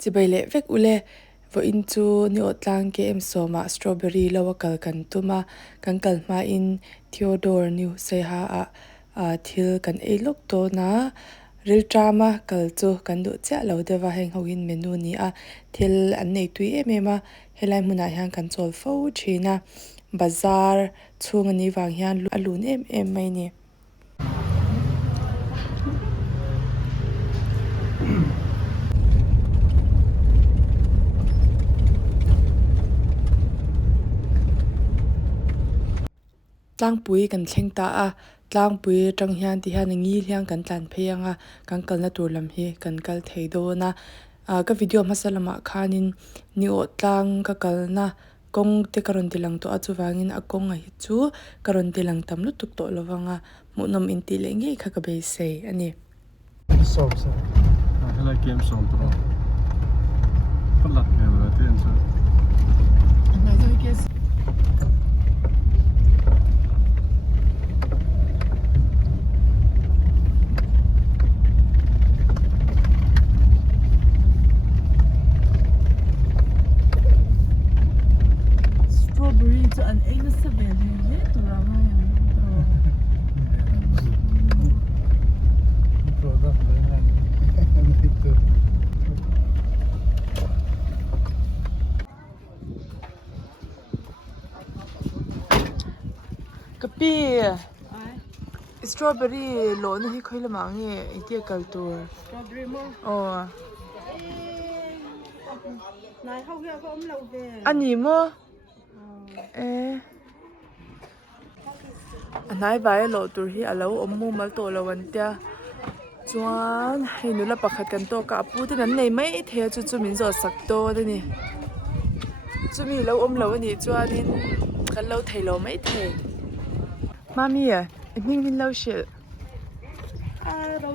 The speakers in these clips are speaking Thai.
จิใบเละเวกอุเล่ว่าอินจูนิอดลางเกมสมาสตรอเบอรี่ลาวกัลกันตุมากันกัลมาอินทิโอดอร์นิวเซฮาทิลกันเอลูกโตนะริลดรามากัลจูกันดูเจ้าเราเดว่าแห่งเขาอินเมนูนี้ทิลอันในตุยเอเมมาเฮลัยมุนายฮังกันโซลฟูชีนะบาซาร์ช่วงนี้วางยันอลูนเอ็มไม่เนี่ยตางปุยกันเช่งตาตางปุยจังฮันที่ฮันงี้เลี้ยงกันตันเพียงกันกัลนาตัวลำเฮกันกัลเทโดนะก็วิดีโอมาสลามขานินนิโอตางก็กัลนะกงเตการันติลังตัวจูวางินกงฮิจูการันติลังตำลุตุกโตลวังมุนมอินติเลงยี่ขกเบยเซอันนี้ส่งอะไรเกมส่งตัวพลัดเกมอะไรที่อันนั้นไหนจะเกสจะอันเองก็สบายเลยตัวเราไม่ตัวรักเลยนะนี่ตัวกะปิสตรอเบอรี่โหลนให้ค่อยละมั้งเนี่ยไอเดียกันตัวสตรอเบอรี่มั้งอ๋นายเข้าเกี่ยวกับเราเด้อันนี้มั้งอันไหนใบโหลตัวที่เรามูมาตัวเราวันเดียจวนให้หนูละประคัดกันตัวกับปูที่นั้นในไม่เทจุมินจอดสักตัวด้วยนี่จุมีเราเราวันนี้จวนนี่กันเราเทเราไม่เทมามีนิ่งมินเราเชื่อร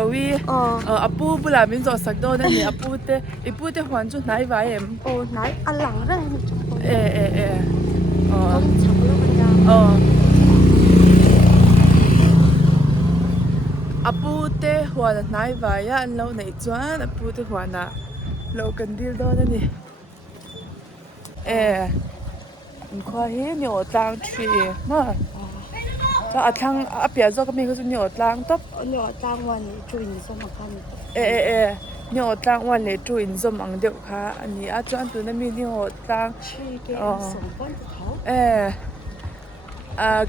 าวีปูบุลามินจอดสักตัวนั่นนี่ปูเตหวานจุไหนใบโอ้ไหนอันหลังได้ต้องฉับแล้วกันยาปูเตหัวไหนใบอันเราในจวนปูเตหัวน่ะเรากันดีด้วยนั่นนี่ควายเนี่ยจางทรีน่ะถ้าทั้งเปียโซก็มีก็จะเนี่ยจางต๊บเนี่ยจางวันจุนสมัครเนี่ยจางวันเลยจุนสมังเดียวค่ะอันนี้จวนตัวนั้นมีเนี่ยจาง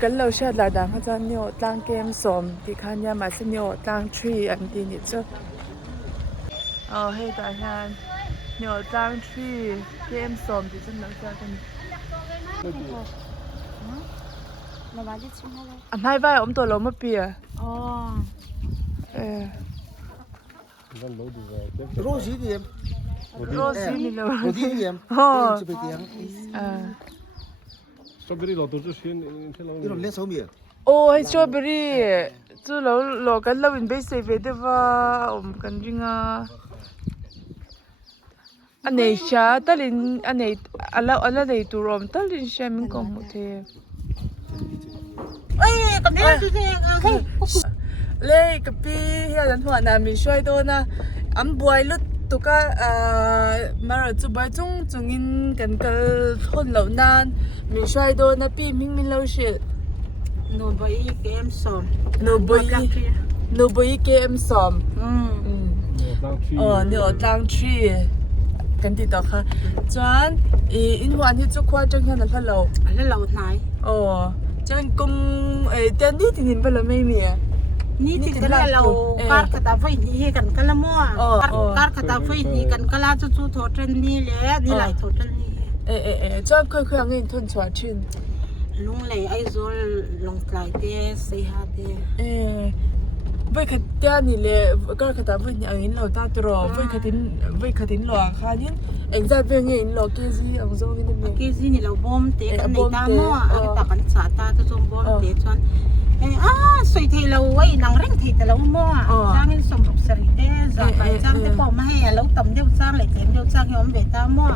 กันเราเชื่อระดับเขาจะเนี่ยตั้งเกมสมที่ขันยามาสิเนี่ยตั้งทรีอันที่นี่จ้ะให้ตาฮันเนี่ยตั้งทรีเกมสมที่จะนั่งจะกันอันไหนไปตัวเราไม่เปียโรสีเดียมนี่เลยโรสีเดียมจะไปเตียงสตรอเบอรี่เราตัวจะเชื่อที่เราเลี้ยงสมีโอ้ยสตรอเบอรี่จู่เรากันเราเป็นเบสเซฟเดว่ากันจริงอันไหนชาตลินอันไหนอะไรได้ตัวรอมตลินชามันก็หมดเลยกับนี่จริงเลยกับพี่เฮียจันหัวนามีช่วยตัวนะอันบวยลุดตุกมาเราจะบวยจงอินกันกันทนเหล่านานมีช่วยตัวนะพี่มิ่งเราเชื่อโนบอยเกมสมโนบอยเกมสมเนี่ยตั้งทรีกันติดต่อค่ะจวนอินวันที่จุกว่าจังแค่นั้นแล้วเราไหนจังกงเดี๋ยวนี้ที่นี่เป็นอะไรไม่มีนี่ที่เราการกระตาไฟนี่กันก็ละมั่วการกระตาไฟนี่กันก็ละจู่ๆโทษนี่แหละนี่หลายโทษนี่จ้าค่อยๆเงินทนชัวชินลุงเลยไอ้โซลลงไกลเตะเสียเตะไม่ขัดเตี้ยนี่เลยการกระตาไฟนี่อันนี้เราตาตรอไม่ขัดหลวงค่ะนี่เอ็งจะเป็นยังหลอกเกซี่อังโซ่นี่เกซี่นี่เราบอมเตะกันในตามั่วอันตากันสาตาจะจงบอมเตะจน สวยทีเราไว้นางเร่งทีแต่เรามั่วจ้างเงินสมรสสริเต้จ้างไปจ้างแต่บอกไม่ให้เราต่ำเดียวจ้างเลยเต็มเดียวจ้างยอมเบต้ามั่ว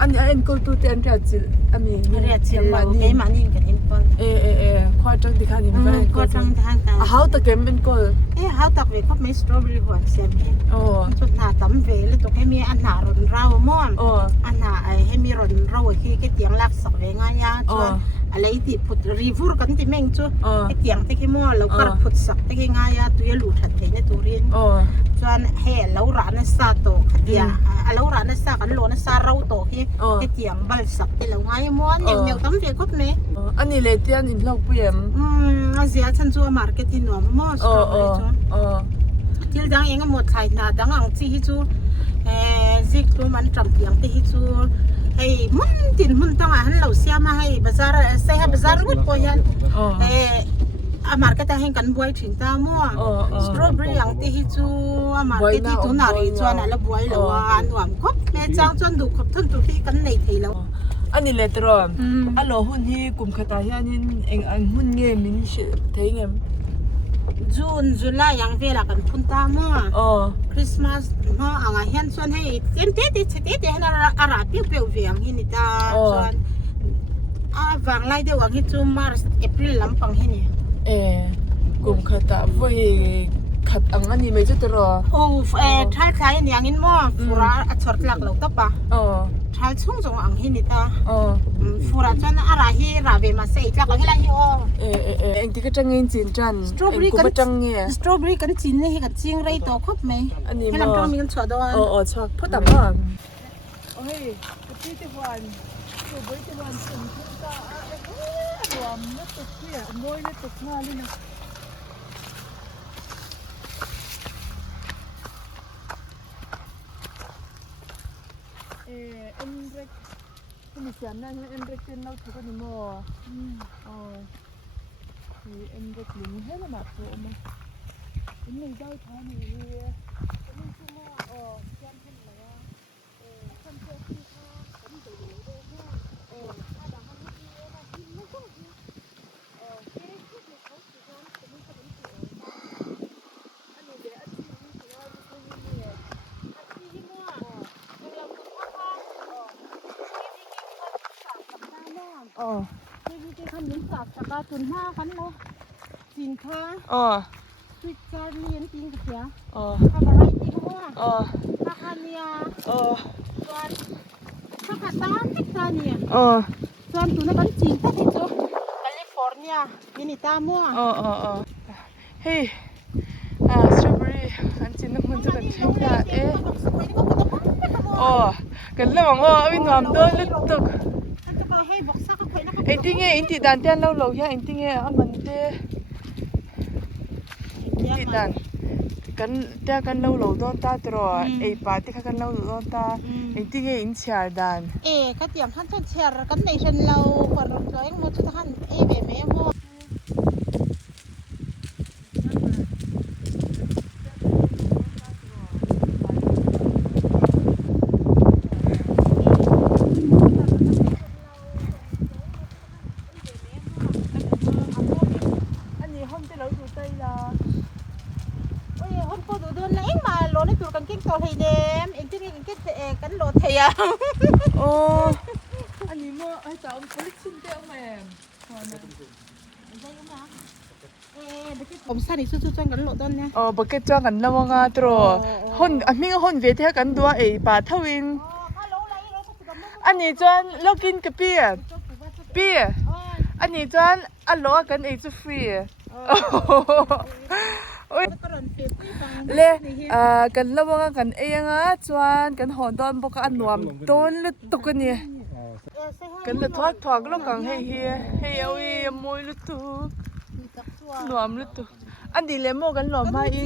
อันนี้อันกูตัวเตียนเรียจิอันนี้เรียกชิลเราเกมันนี่กันอินปอนควาจังที่ข้านี่ไม่ก็จังทางแต่เขาตะเก็บเป็นกูเขาตักเวก็ไม่สตรอเบอรี่หวานเสียบีจุดหน้าต่ำเวเลยตัวให้มีอันหนารนเรามั่วอันหนาให้มีรนเราที่แกเตียงลักสักเวงายาจวนอะไรที่พุทธรีฟูร์กันที่เม่งจูไอเตียงที่ขี้มัวแล้วก็พุทธสักที่ง่ายตัวยัลุทัดเทนตัวเรียนจวนเฮแล้วร้านซาโตขเดียแล้วร้านซากันโลนซาเราโตที่ไอเตียงบัลสักที่เราง่ายมัวเหนียวตั้มเวก็เนี่ยอันนี้เลยเตียนอินเราเปลี่ยนอาเซียฉันชัวมาร์เก็ตที่หนุ่มมัวสตรอเบอรี่จูที่ดังเองก็หมดไทยนาดังอังที่จูซิกตัวมันจำเตียงที่จูให้มุนตินมุนตั้งอ่ะฮันเราเสียมาให้บาซาร์เสียบาซาร์วุ้นปอยันอามาร์เก็ตให้กันบวยถึงตามัวสตรอเบอรี่อย่างที่จูอามาร์เก็ตที่ตัวนารีจวนอะไรบวยแล้วอันหวานครบแม่จ้างจวนดูครบทั้งตัวที่กันในทีแล้วอันนี้เลยตรอมอันเราหุ่นที่กลุ่มขตายันนี่เองอันหุ่นเงี้ยมินเชเทียงจูนจุลายยังเวลากันพุ่นตามัวคริสต์มาสมัวอ่างเฮียนส่วนให้เต็มเต็มให้นาอาราเปียวเปียวเวียงที่นี่ตาส่วนวังไล่เดียววังที่จูมาร์สเอพริลลำปังที่นี่กลุ่มขตาไว้ขัดอังอันนี้ไม่จุดตรอท้ายคล้ายอย่างนี้มัวฟูราชดหลักเราตบปะท้ายช่วงจงอังที่นี่ตาฟูราจวนอาราฮีราเวมาเซ่จากอะไรโยเอ็งที่ก็จังเงินจีนจันสตรอเบอรี่กันจังเงี้ยสตรอเบอรี่กันจีนนี่กันจีนไรตัวครบไหมอันนี้ให้ลำต้นมีกันชดด้วยชอบพูดแต่ว่าโอ้ยที่ที่วันสตรอเบอรี่ที่วันสิ่งที่ตารวมนักตุกเนี่ยมวยนักตุกงานเลยนะเอ็นเร็กคุณเสียนั่นเอ็นเร็กเป็นเราทุกคนนี่มั้งคือเอ็นเร็กลิงให้ละหมาดตัวมั้งเอ็นไม่ได้ท่านี่เอ็นไม่ชั่วโมงเสียนขึ้นแล้วท่านเจ้าที่ท่าผมจะอยู่ด้วยว่าถ้าดังมันไม่ดีนะที่ไม่ต้องดีแค่ที่เขาสิครับจะไม่จะเป็นเสียอันนี้เดี๋ยวอาทิตย์นี้สิว่าจะเป็นยังไงอาทิตย์ที่มั่วเราคือพ่อพ่อที่คันยิงสับจากการตุนห้าคันเลยสินค้าสินค้าเรียนจริงกับเสียทำอะไรจริงว่าถ้าคันเนี่ยส่วนถ้าคันตาเท็กซัสเนี่ยส่วนตุนกันจริงแต่ที่จูแคลิฟอร์เนียยินิตามัวเฮ้ยสตรอเบอรี่อันจริงนักมันจะเป็นเช่นกันกันเรื่องว่าวินวามโดนลึกตึกไอ้ที่เงี้ยอินติดันเตียนเราแค่อินติเงี้ยมันเต้อินติดันกันเต้กันเราโดนตาตรอไอ้ปาที่กันเราโดนตาไอ้ที่เงี้ยอินเชียร์ดันก็เตรียมท่านต้นเชียร์กันในเชนเราคนเราเองมาทุกท่านแบบนี้มั่วตัวไทยเดมเองที่นี่เองก็กันโหลดไทยอ่ะอันนี้มั่วไอ้สาวมันคอลเลคชันเดียวแม่ผมสั่นอีกสู้ๆจ้องกันโหลดต้นเนี่ยบักเก็ตจ้องกันแล้วว่างาตรอหุ่นอันนี้ก็หุ่นเวทีกันตัวไอ้ป่าทวินอันนี้จวนเรากินกับปีอันนี้จวนอันโหลกันไอ้จะฟรีเลยกันระวังกันเองจวนกันหอนตอนบอกกันหนวมต้นลึกตุกันเนี่ยกันเลยทอดลงกันให้เอามวยลึกตุหนวมลึกตุอันดีเลยโมกันหนวมมาอี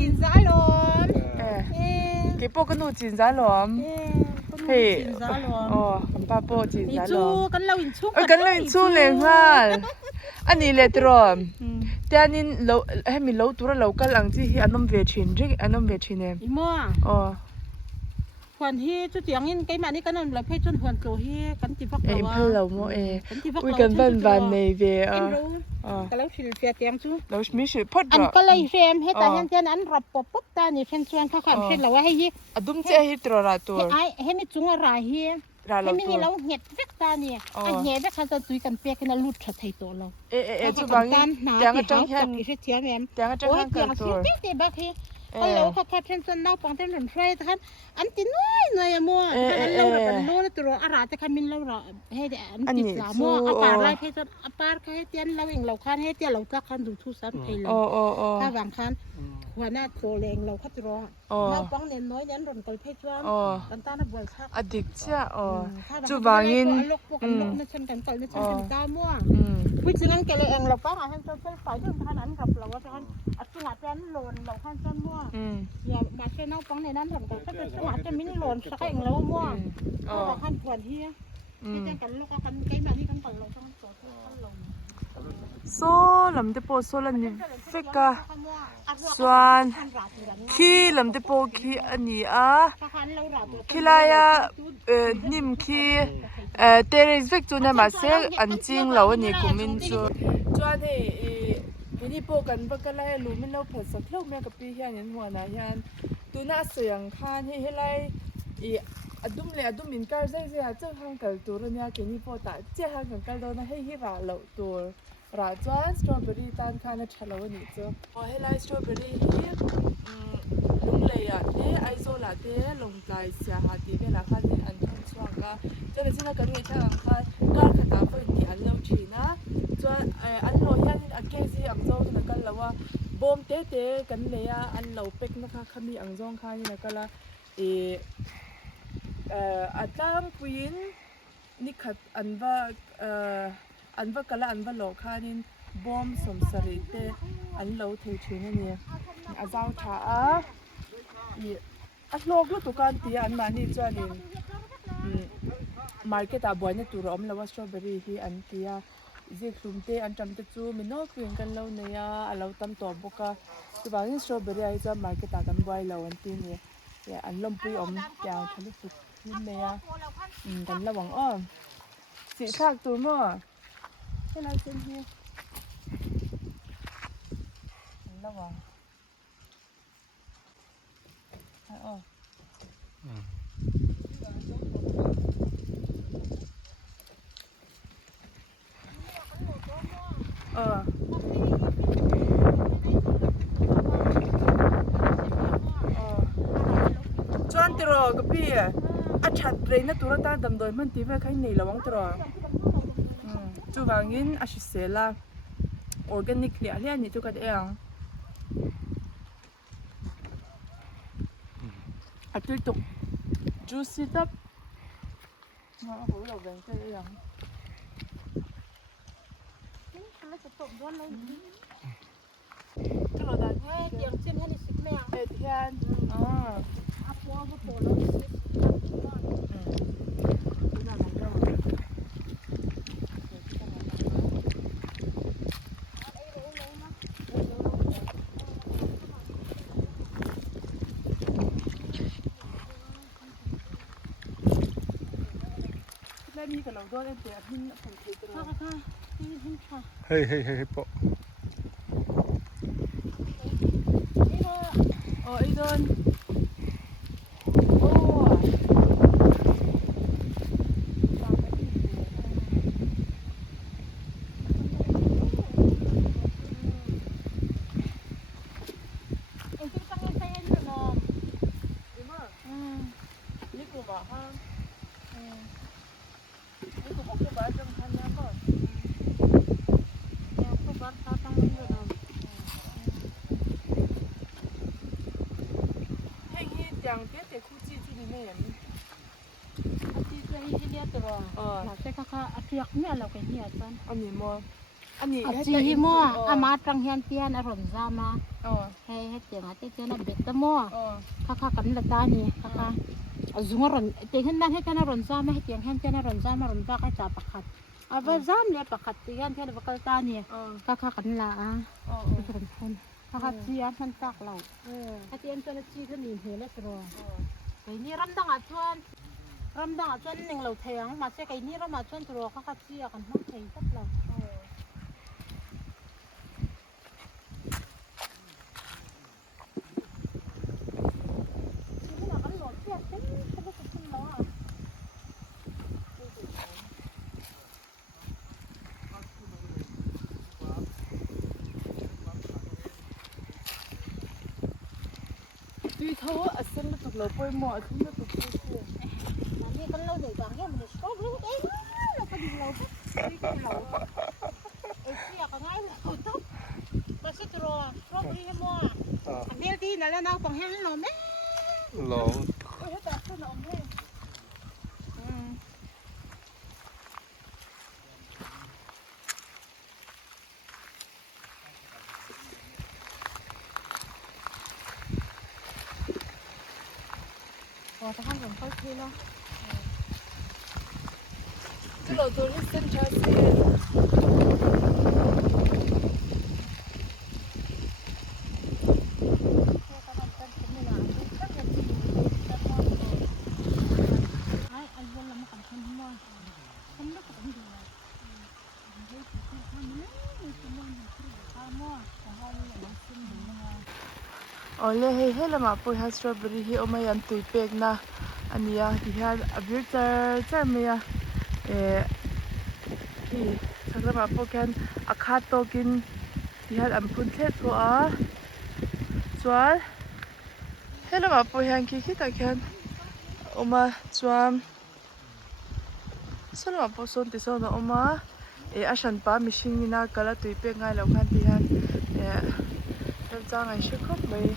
เก็บโปกันหนูจีนจ้าหลอมเฮ้กันป้าโปจีนจ้าหลอมกันเราอินชูเลยค่ะอันนี้เลยตรอมแต่อันนี้เราให้มีเราตัวเราก็หลังที่อันนั้นเวชินริอันนั้นเวชินเองอีมั่ว ควันที่จุดเสียงอินไกมานี่กันนั่นเราเพ่จนควันโตที่กันจีพัก เอ็ เรา ม ว่า เพิ่นเราโมเอ กันจีพัก อุ้ย เรา กันวันในเว อิ อ่ะ นรู้ก็แล้วสิเฟียเตียงจู เราไม่ใช่พอด อัน หรอ ก็เลยเฟมให้ตาเห็นเจนอันรับปุ๊บตานี่เช่นชวนเขาขำเช่นเราว่าให้ยี่ อะดุมเจ้าฮิตรราตัว ให้ให้ไม่จุงอะไรเฮีย รา ให้ เรา ไม่ ตั ให้ ว เราเห็ดเวกตาเนี่ยอันเหี้ยเวกเขาจะตุยกันเปียกันลุดชัดไทยตัวเรา จุบางนี่เตียงก็จังแค่ อีกเทียมแอม เตียงก็จัง โอ้ แค่ ยเตี กั ย น ง ตั เสี วย เตียบักเฮียก็เราเขาคัดเช่นชวนเราปองเต้นหนุนไฟท่านอันตีน้อยมัวอันเราเราเป็นโน่นตัวอะไรจะคันมินเราเราให้อันติดสามมัวอาปาไรให้จนอาปาให้เตียนเราเองเราคันให้เตียนเราจะคันดูทุสันไทยเรา โอ้ ถ้าบางคันหัวหน้าโตแรงเราคัดรอเราป้องเน้นน้อยยันรอนกอลเพชรว่ากันตาหน้าบอยชัก อดิกเจ้าจุบางนี่ ลูกพวกกันลูกนั่นฉันกันก่อนนั่นฉันกันตามั่ว อืม วิจิงั้นแกเลยเองเราป้องอ่ะให้จนฝ่ายเรื่องท่านั้นกับเราว่าท่านอัศนาแจ้นโลนเราขั้นต้นมั่วอย่ามาเช่นน้องป้องในนั้นรอนกอลก็จะสมัครจะมินโลนสักเองเรามั่วเราขั้นควรที่ที่แจ้งกันลูกกันใกล้มาที่กันก่อนเราต้องโซ่ขั้นลง โซ่ลำเตโปโซ่ลันนี่ฟิกะส่วนขี้ลำเตโปขี้อันนี้ขี้ลายนิมขี้เตเรสฟิกจูน่ะมาเซอันจริงเราอันนี้กูมินจูจวนนี่นี่โปกันปกันไล่รู้มินเราเปิดสักเที่ยวแม่กับปีเฮียนหัวหน้าเฮียนตัวน่าเสียงคันให้ไล่อดุมเลยอดุมมินกันใช่เจ้าห้างกันตัวเนี่ยแกนี่โปตาเจ้าห้างกันโดนให้ฮิราเราตัวราจวนสตรอเบอรี่ตานคันฉลาวันนี้จ้ะพอให้ไล่สตรอเบอรี่ที่ลุงเลยเนี่ยไอโซลาเต้ลงใจเสียหายที่เป็นราคาที่อันทั้งช่วงก็จะเป็นสิ่งที่กันเงินทางค่าการขัดตาเป็นที่อันเล่าชีนะจวนอันโลยันอันเกซี่อังโจกันกันแล้วว่าบอมเต้กันเลยอันเราเป็กนะคะขมีอังโจค่านี่นะก็ละอันตั้งปุยนนี่ขัดอันว่ากันละอันว่าโลค่านี่บอมสมสริเตอันเราเที่ยวชินนี่อาเจ้าช้าอันโลกรู้ตุกันตีอันมานี่จวนนี่มาร์เก็ตอาบวยเนี่ยตัวรอมแล้วว่าสตรอเบอรี่ที่อันที่เจ็กลุ่มเตอันจำเตจูมินโนเปลี่ยนกันแล้วเนี่ยอันเราตั้มตัวบุกก็ที่บ้านสตรอเบอรี่ไอ้จะมาร์เก็ตอากันบวยแล้วอันที่เนี่ยอันลมปุยอมยาวทะลุสุดนี่เนี่ยกันระวังอ้อสีชากตัวมั่วให้เราเส้นที่ระวังอ๋อจวนตรอกับพี่อาชัดเรนตัวตาดำโดยมันตีไว้ใครหนีระวังตรอจูบางยินอาชิเซล่าออร์แกนิกเลี้ยเลี้ยนี่จูกัดเองอาตุยตุกจูซี่ตับมาเอาหัวเราแบ่งกันเองก็เราได้ เตียงเช่นให้ในสิบแม่ เทียนอาปัวก็โตแล้วสิ แล้วมีกับเราด้วยเดี๋ยวพี่ผมคุยกัน ค่ะนี่ขึ้นค่ะ เฮ้ยโป อ๋อไอ้โดนโอ้ เอ็งที่ตั้งใจเอ็นอยู่นอน ดีมากนี่กูบอกฮะนี่กูบอกกูบอกจังทันยังก่อน เดี๋ยวพวกบ้านเขาตั้งเอ็นอยู่นอน ให้ยี่จังเตี้ยแต่คู่จีที่นี่ไม่เห็น อาทิตย์นี้ที่เดียวตัวหลังจากเขาอาทิตย์นี้เราไปเหี่ยจัน อันนี้มัวอันนี้ อาทิตย์มั่วอามาตรังเฮียนเตียนอารมณ์ซามา อ๋อ ให้เตียงอาทิตย์นั้นเบ็ดตะมั่ว อ๋อ เขากันละตานี่เขาจุงรอนเตียงนั้นให้กันอารมณ์ซามาให้เตียงเฮียนเตียนอารมณ์ซามารมณ์บ้าก็จับปักขัดอาบซามเลยปักขัดเตียนเตียนบักตานี่เขากันละเป็นคนเขาเตียนท่านตักเราเตียนตัวจีขึ้นนี่เหือแล้วตัว cái ni ram dang à chuan ning lo theng mà sẽ cái ni ram à chuan tro kha kha chi kan mang thei sat lo tuy thấu ở sân nó tục lẩu bôi mỏ chúng nó tục bôi tiền mà đi con lâu để vàng cái mình có lúc đấy là có đi lâu hết đi cái lâu ơi chi à cái ngay là tốt mà sẽ tro đi hết mua anh đi đi là nào còn hết rồi mấy หรอ ôi hết đặt cái nồng lên ta không cần khói thi đâu cái lẩu tôi hết sân cho xe ở lê hay hết là mà bôi hạt strawberry hi ôm ai ăn tùy bẹc na anh ya thì ha abir char mày thì chắc là mà bôi can akhat tokin thì ha am phun thét po à chuan hết là mà bôi hàng kia ta can oma chuan sao mà bôi son thì sao nó oma asan pa machine na kala tùy bẹc ngay lâu khan thì ha nên ra ngày trước khóc mày mà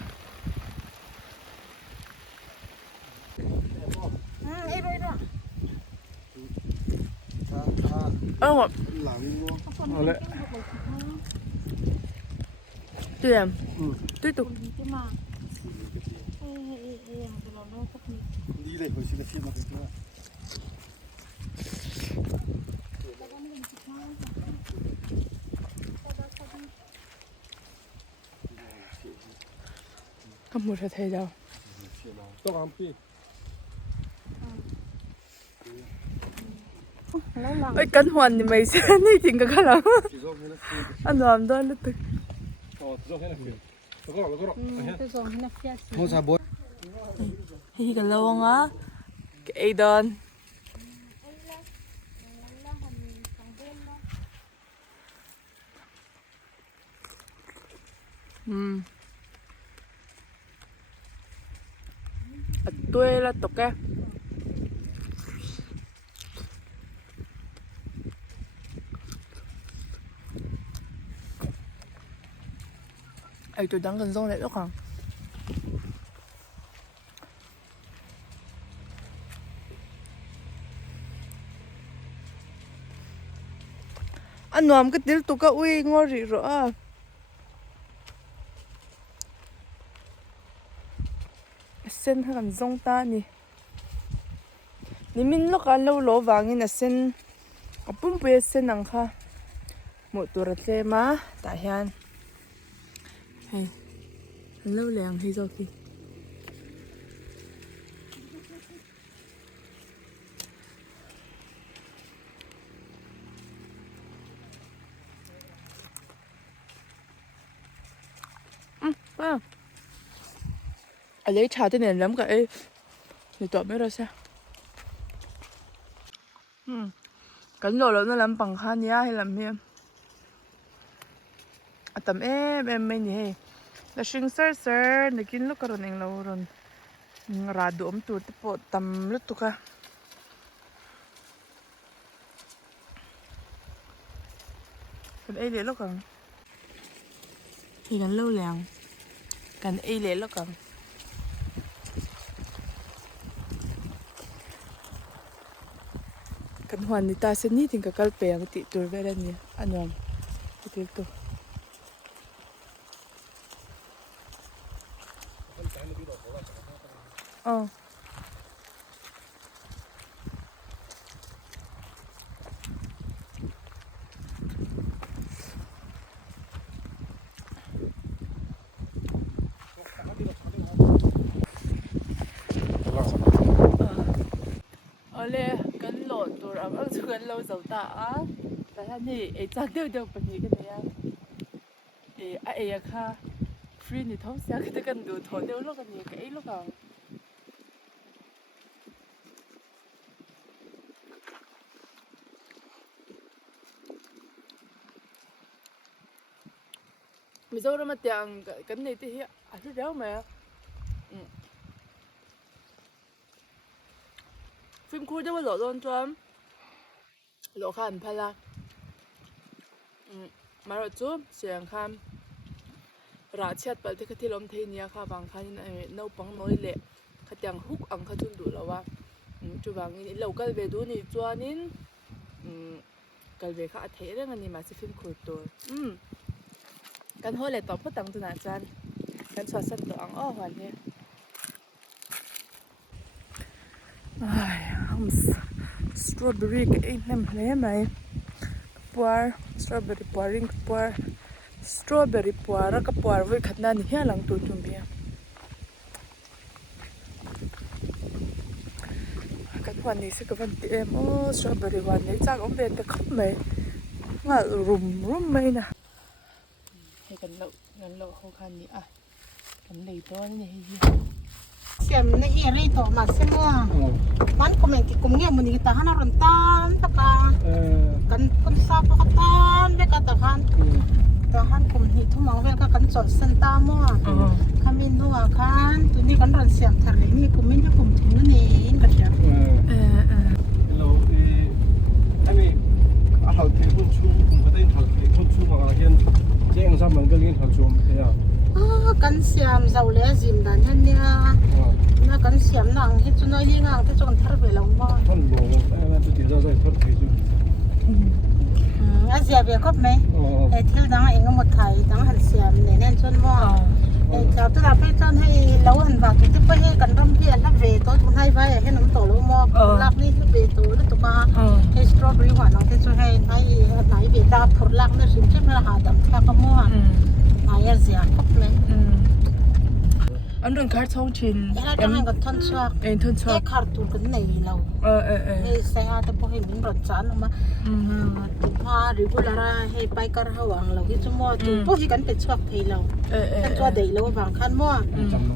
เอาละ tiền tiếp tục ดีเลยคนสิได้ฟิล์มมาเป็นตัว không một thầy đâu ต้องทำพี่ ơi cắn hoàn thì mày sẽ đi tìm cái lắm ที่ต้องให้นักฟิล์ม ăn làm đó lúc tức อ๋อที่ต้องให้นักฟิล์มแล้วก็ cái dòng nó phía โมซาโบ hi cái lâu á cái đòn tôi là tục cái ấy tôi đang gần rong lại lúc không anh làm cái tiếng tụi cái ui ngon rỉ rõ sen hàng rong ta nè mình lúc ăn lâu lố vàng in là sen ở bún bê sen nằng kha một tuổi rồi mà tại hiện hay lâu lèng hay sao kì wow ở lấy trà tên này lắm cái thì tọa mới ra sao cắn rồi nó làm bằng khan nhá hay làm miếng tầm em mấy nhỉ là sinh sơ sơ để kín lúc còn anh lâu rồi ra đốm tụt bộ tầm lúc tụt cả còn ấy để lúc còn thì gần lâu làng gần ấy để lúc còn kan huan ni ta se ni ting ka kal pe ang ti tur vera ni anom ti tu ang chuan lo zo ta a ta ni e cha deu pa ni ka ne a kha free ni thong sia ka kan du tho deu lo ka ni ka e lo ka Mizoram tiang kan nei te hi a hu rau ma phim khu de wa lo don chuan lo khan phala ma ro chu siang khan ra chat pal te khathi lom thei nia kha bang khan no pang noi le khatiang huk ang kha chun du lawa chu bang in local ve du ni chuanin kal ve kha a thei reng ani ma si phim khu to kan ho le to phutang tu na chan kan chwa san to ang hwan he ai strawberry ke ei nem hle mai puar strawberry puaring puar strawberry puar ka puar ve khatna ni hia lang tu tum bia kan hwan ni se ka van ti em strawberry hwan nei chak om ve te khap mai nga rum mai naให้กันเราเขาคันนี้อ่ะกันเลยตัวนี่เฮีย xem nó hiện đây tổ mà xem mua bán của mình thì cũng nghe mình người ta hắn nó tan tất cả cần con sao có tan với cả ta hắn cùng thì thu máu với cả cần chọn sân ta mua kami nuo kan tu ni kan ran xem thar ni cùng mình cùng thu nó nè cái gì hello anh ấy hậu thế quân chú cũng có thể hậu thế quân chú mà hiện Giang sao mình cái liên hợp chùm thế à? Cần xem giàu lẽ dìm đàn nhân nha. Nó cần xem nặng hết cho nó liên ngang thế cho con thắt về lòng mò. Con bồ em tự tin ra rồi thoát thế chứ. Anh xem về cốc mấy? Để thiếu đáng anh có một thầy đáng hẳn xem để nên cho mò. Để cháu tôi làm cái cho hay lâu hẳn vào thì tôi phải cần đâm kia lắp về tối cũng hay vậy hay nó tổ lâu mò lắp đi về tối nó tụi ba hay strawberry quả nó thế cho hay nãy về ta phật lắc nó xin chết nó hạ đậm theo cái mò. Nãy giờ cốc mấy. Anh đừng khát thông tin em đang còn thon xoạc thon xoạc cái khát tụi cái này lâu xe ha tập hay mình rất chán mà hoa rồi cũng là hay bay cả hoa vàng lâu cái chỗ mua tụi bố thì cần phải xoạc thì lâu cái chỗ đầy lâu vàng khăn mua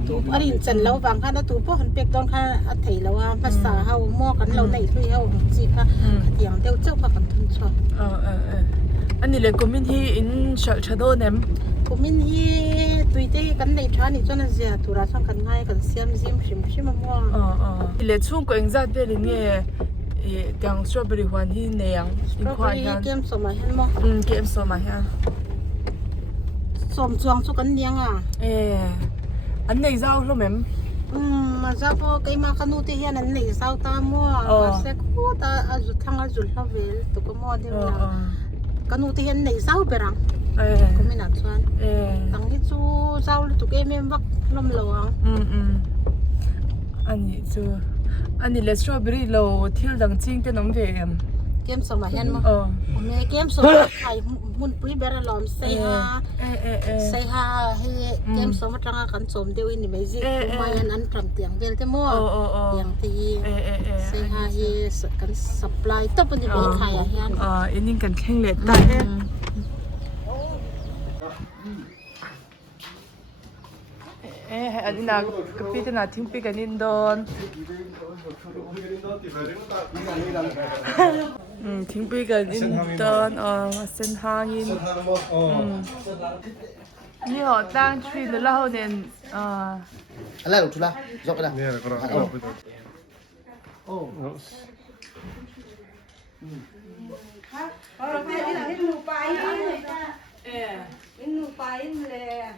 tụi anh đi chân lâu vàng khăn đó tụi bố hắn biết đón khăn thấy lâu à mà xả hoa mua cần lâu này thôi hoa gì cả tiền tiêu trước mà còn thon xoạc anh đi lên community in Shadow nem của mình hi tùy thế cần này trả thì cho nó dễ tụi ra xong cần ngay cần xem sim mà mua lệ chung của anh ra đây là nghe tiếng strawberry hoàn hi nèng in khoai han kem sổ mà hen mua kem sổ mà hen sổ chuông cho cần niang à anh này rau luôn em mà ra po cái mà khanu thì hen anh này rau ta mua sẽ cố ta azut thang azut là về tụi có mua đi là khanu thì hen này rau berang cũng mình ăn chuan tăng cái chú rau tụi em vắt lom lò anh là strawberry lầu thiếu đằng chiên cái nấm về em kem sổ mà hen mà mẹ kem sổ hay muốn bưởi bè làm say ha hay kem sổ mà trăng cần sớm tiêu in mấy gì cũng mai ăn trầm tiếng về thế mua tiếng thì say ha hay cần supply top bên đây khai à hen ini cần khen lệ tại anh na cái pít na thím pít cái nín đòn thím pít cái nín đòn sen hangin ni họ đang truy được lâu nên Ala lu tula, jok dah. Nè, có rồi.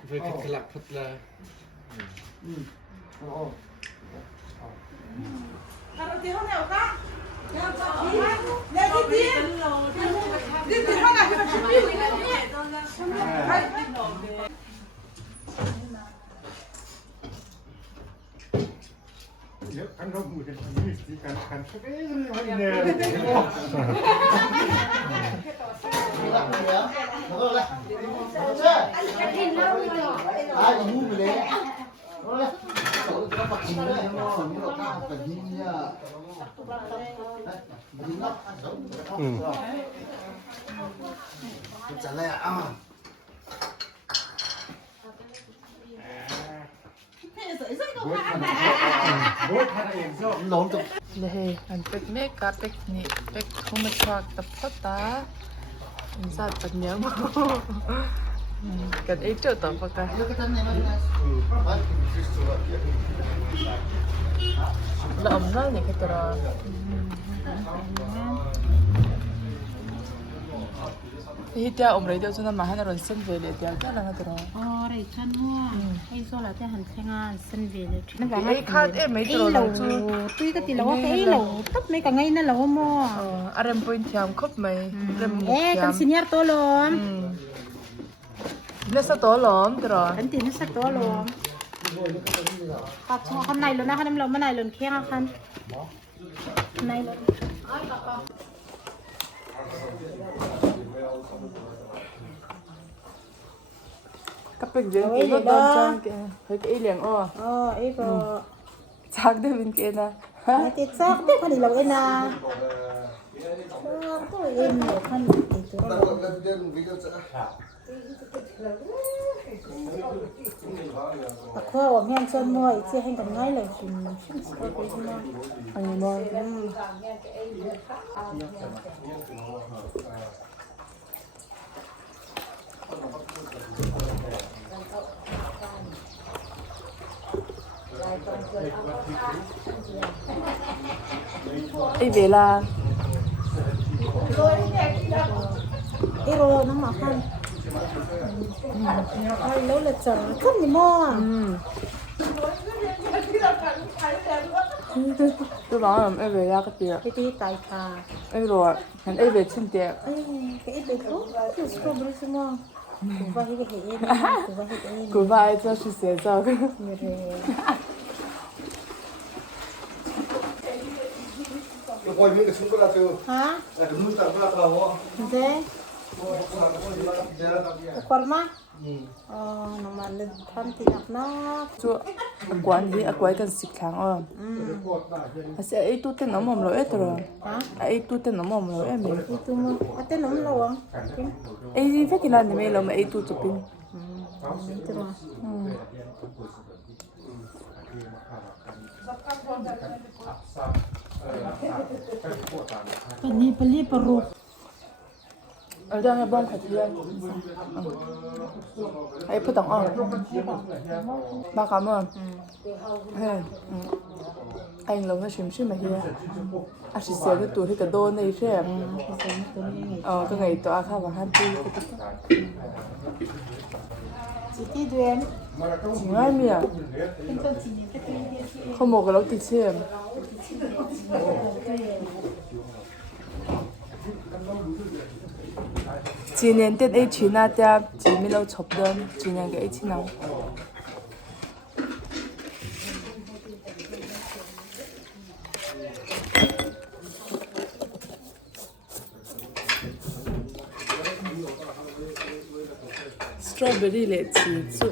Với cái lạc thật là. Anh không mùi cái gì thì cần cái nè. Lạc gì đó? Nó rồi. Chưa? Ai cũng mua về đấy. Rồi. chỗ nó mặc gì đấy nó cao phải đi nha đi nó chả lẽ nón tụi Lehe an pek me ka pek ni pek thuma chak ta phata insat pat nyam kan ei to ta pa ka la om na ni ka tara hi tia om rei dio chuna ma han ron sen ve le tia ka la tara rồi chân hoa hay do là cái hành thanh an sân về để na ga ei khat e mai tro lo chu tuy cái tiền lâu cái lâu tấp mấy cả ngày nó lâu mà arem point thiam khop mai rem mu ê thiam con senior to lắm na sa to lom tara anh tiền nó sắc to lắmตัดช่อข้างในเลยนะข้างในเราไม่ในเลยแค่ข้างในเลย kapek je ke no don chang ke he ke liang o ấy có chak de bin ke na cái tiết sắc đấy con đi lâu em na tôi em nhiều khăn thì tôi khoa nghe chân môi chia hành cầm ngay lời cùng xin cái gì mà anh mo ai về là ấy rồi nó mà khăn khăn lâu là chờ khăn gì mà tôi bảo là ai về là cái tiệc cái tí tài cả ai rồi hắn ai về xin tiệc cái ít đấy cái strawberry gì mà cũng vậy cái hệ cũng vậy cái cứ vai cho chị sẽ cho quay miếng cái súng có là từ hả cái mũi tặng có là tàu thế Korma? Nama lekan tidak nak. Chu quán gì quán cần xịt kháng à? Sẽ ấy tu tên nó mồm lỗi rồi. Ấy tu tên nó mồm lỗi em mình. Itu mah, ate nom lawang. Ấy gì phải cái là này là mà ấy tu chụp pin. Itu mah. Beli perut. Ở đây là bông khát thiên. Ấy phụ tổng à? Ba cảm ơn. Anh lâu nó xìm mà here. À chị sẽ cái tuổi thì cả đôi này chứ. Cái ngày tòa khá và hát đi. Chị đi duyên. Chị ngay mi à? Không một cái lâu tịt xem. Chị nên tên ấy chị na tia chị mới lâu chụp đơn chị nên cái ấy chị nào strawberry lệ chị chứ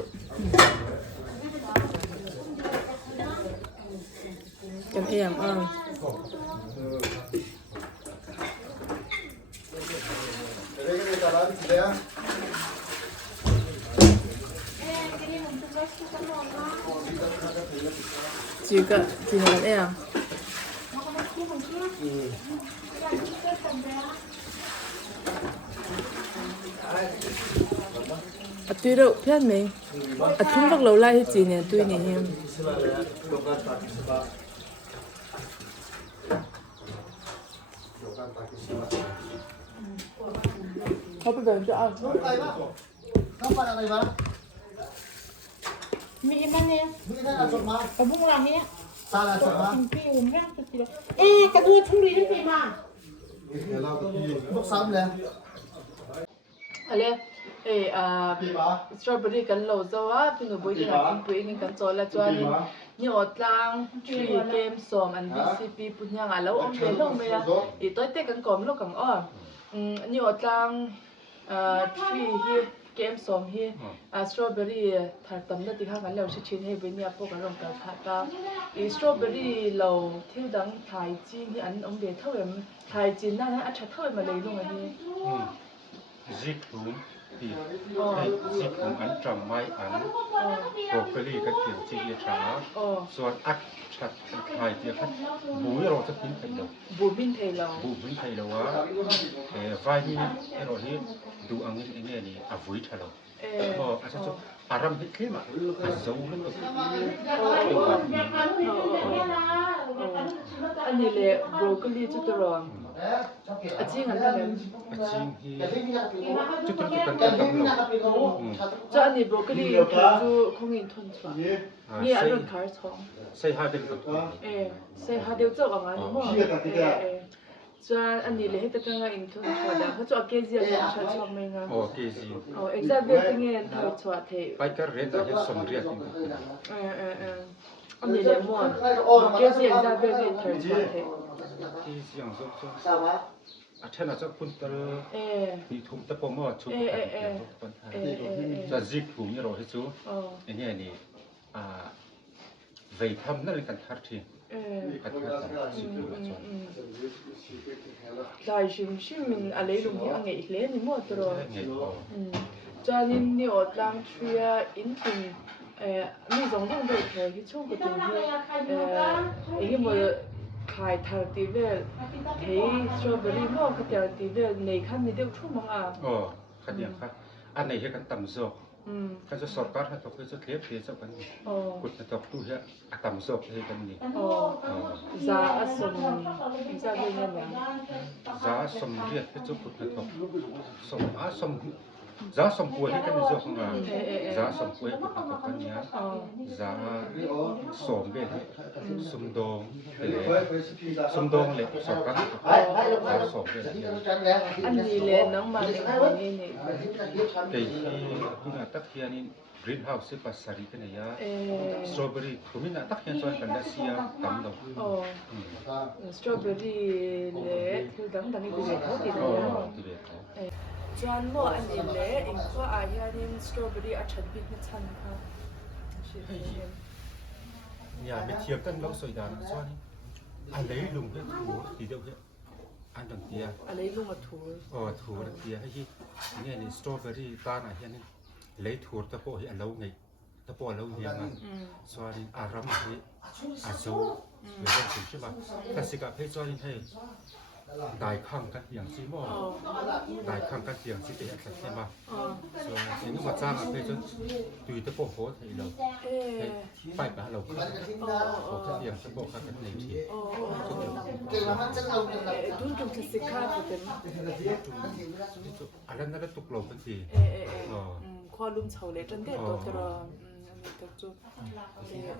cái em chị làm em tuy đâu biết mình thung bắc lâu lai chị nè tuy nè em không bây giờ cho ăn không phải là này mà Mi mana? Ini kan asal mah. Kamu ngulang ya? Salah sama. Simpi umrah tu tidak. Kedua curi ni mah. Bốc sắm nè. Ale strawberry kan lo zawa pinu boy din atin puing kan chola chuanin ni otlang tree game som an BCP punya nga lo om ve lo me I toy te kan kom lo kam ni otlang tree hi เกมสมฮีสตรอเบอรี่ถาตำนัดที่ข้างกันแล้วชิ้นให้เป็นเนี่ยพวกกันลงกันค่ะก็สตรอเบอรี่เราเที่ยวดังไทยจีนที่อันองเดียเท่าไหร่ไทยจีนนั่นนะอัชเท่าไหร่มาเลยลงอันนี้ซิกรูมที่ซิกรูมอันจำไม่อันโบรกโคลีก็เกี่ยวจีเอชาส่วนอักชัดไทยที่เขาบุยเราจะพิ้งเป็นเดียวบูมินเทลบุยไทยเราว่าไฟนี่เราที่ดูอันนี้เนี่ยนี่อวุ้ยเท่าเราอาจจะอารมณ์ที่ขึ้นมาอาจจะสูงขึ้นดูแบบนี้อันนี้เลยบรอกโคลีจุดรองอาชีพอะไรเนี่ยอาชีพที่จุดกันกันกับเราจะอันนี้บรอกโคลีคือคงอินทนชัวนี่อันนั้นขายทองใส่หาเดียวกันใส่หาเดียวเจ้ากับมันมั้งจะอันนี้เลยให้ตะกันอินทนชัวเดี๋ยวเขาจะเอาเกจีอะไรชัวชอบไหมงั้นเกจีexact เดียวกันเนี่ยทชัวเทไปกันเรียนแต่ยังสมเรียนอันนี้เลยมั้งเกจี exact เดียวกันทชัวเทที่เสียงสุดอาจารย์จะพูดตลอดที่ทุ่มตะปมว่าชุบคนไทยจะจิกหุ่นเราให้ชูอันนี้นี่เวททำนั่นเลยกันทัดทีกันทัดจิกหุ่นชนได้ชิมมันอะไรลงที่อันนี้อีกเลยนี่มั้งตัวจานินนี่อดลังทรีอินทินมีสองเรื่องเดียวกันที่ช่วงกระตุ้นที่อย่างเงี้ยขายทาร์ติเวลเทสตรอเบอรี่มั่วขายทาร์ติเวลในขั้นนี้เดียวชุ่มมั้งขัดอย่างค่ะอันไหนให้กันต่ำซอกกันจะสอบการให้ตกจะเทียบเทียบสักวันกุดจะตกตู้เหี้ยต่ำซอกให้กันนี่ซาสมซาเป็นยังไงซาสมเรียกให้จุกุดจะตกสมสมgiá sầm cuối hay cái gì không à giá sầm cuối của các bạn nhá giá sầm về sầm đong lệ sầm cắt giá sầm về anh gì lệ nóng mà này này cái chúng ta hiện nay greenhouse pasari cái này ya strawberry chúng ta tác hiện cho cái Asia tầm đâu strawberry lệ thứ đắng đắng cái gì đó thì đấyจวนหม้ออันนี้เลยอิงก็อาญาดินสตรอเบอรี่อัดฉันบิดไม่ทันค่ะอย่าไปเทียบกันเราสวยดานจวนอันไหนลุงเนี่ยถูทีเดียวเนี่ยอันต่างเดียอันไหนลุงมาถูถูต่างเดียให้ยี่เนี่ยนี่สตรอเบอรี่ตาหน่ะเนี่ยเลยถูตะโพให้เราไงตะโพเราเนี่ยนะจวนอารมณ์ที่อาซูเวลาถึงใช่ป่ะแต่สิกับให้จวนให้ได้ข้างกันอย่างซีม่ได้ข้างกันอย่างซีเดียสักทีมาส่วนอย่างนี้มาจ้างไปจนดูตะโพโหดให้เราไปแบบเราขึ้นโอ้กันอย่างตะโพกันกันหนึ่งทีดุนจุ่มที่สิค้าพูดถึงอันนั้นน่าจะตกลงทันทีความลุ่มเฉาเลยจนเด็ดตัวเราก็จุด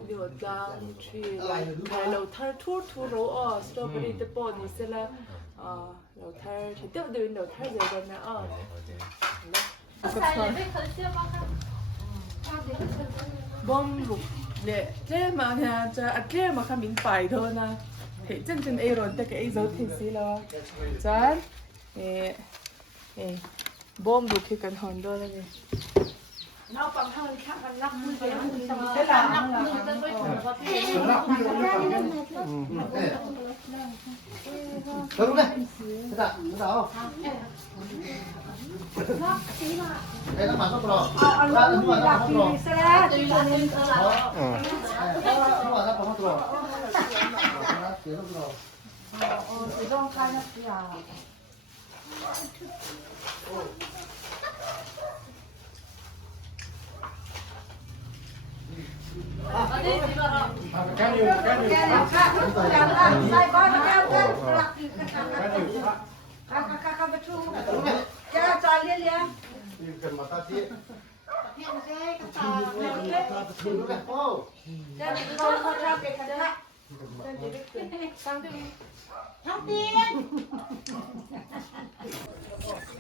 เดี๋ยวดังที่ใครเราทาร์ทูโรสตรอเบอรี่ตะโพนี่เสร็จแล้วเราทาร์ที่เดี๋ยวเดินเราทาร์เจอกันนะบอมบุกเนี่ยเจ้มาเนี่ยจะอัดแค่มาขมิ้นไปเท่านะเห็นจังเอรอนแต่ก็ไอ้เจ้าทิ้งสิแล้วจ้าบอมบุกให้กันฮอนด้วยเลยเราฟังทางนี้ค่ะมันรักมือเดียวใช่หรอรักมือจะด้วยถูกว่าพี่รักมือเดียวกันđúng đấy thật đó đây nó mà sốc rồi ra nó mà sốc rồi nó mà sốc rồi tiếng sốc rồi thì don't khai nó gì à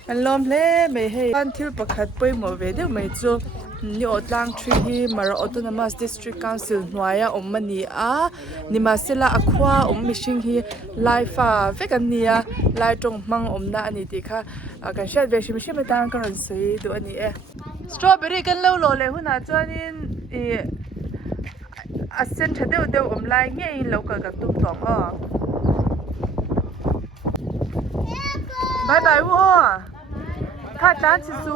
anh lom lẽ mày hay ăn thiếu bạc hạt bơi mồi về đâu mày cho ni otlang tree hi Mara Autonomous District Council hnuaia mani a nimasela akhwa mishing hi life a vekania lai tong mang omna ani ti kha kan shet ve shim shim tang kan sei do ani e strawberry kan lo le huna chuanin I asen thadeu omlai nge in local kan tum tong a bye bye wo kha chan chi su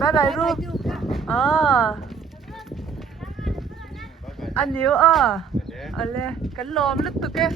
bye bye ru anh yêu ale kan lom lut tu ke